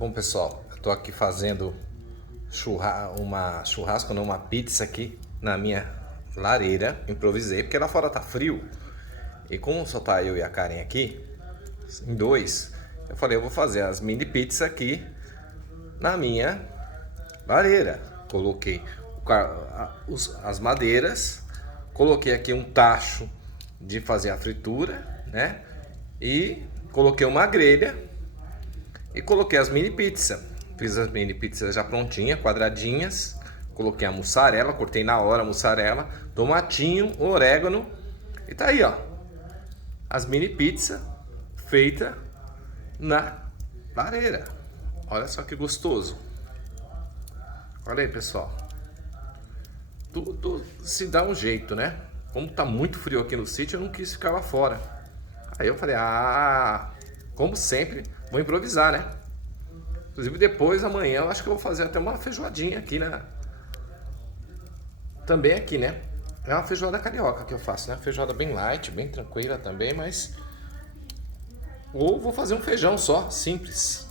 Bom, pessoal, eu tô aqui fazendo uma pizza aqui na minha lareira. Improvisei, porque lá fora tá frio. E como só tá eu e a Karen aqui, em dois, eu falei, eu vou fazer as mini pizzas aqui na minha lareira. Coloquei as madeiras, coloquei aqui um tacho de fazer a fritura, né? E coloquei uma grelha e coloquei as mini pizzas. Fiz as mini pizzas já prontinhas, quadradinhas. Coloquei a mussarela, cortei na hora a mussarela, tomatinho, orégano. E tá aí, ó. As mini pizzas feitas na lareira. Olha só que gostoso. Olha aí, pessoal. Tudo se dá um jeito, né? Como tá muito frio aqui no sítio, eu não quis ficar lá fora. Aí eu falei, como sempre, vou improvisar, né? Inclusive depois, amanhã, eu acho que eu vou fazer até uma feijoadinha aqui, né? Também aqui, né? É uma feijoada carioca que eu faço, né? Feijoada bem light, bem tranquila também, mas... Ou vou fazer um feijão só, simples.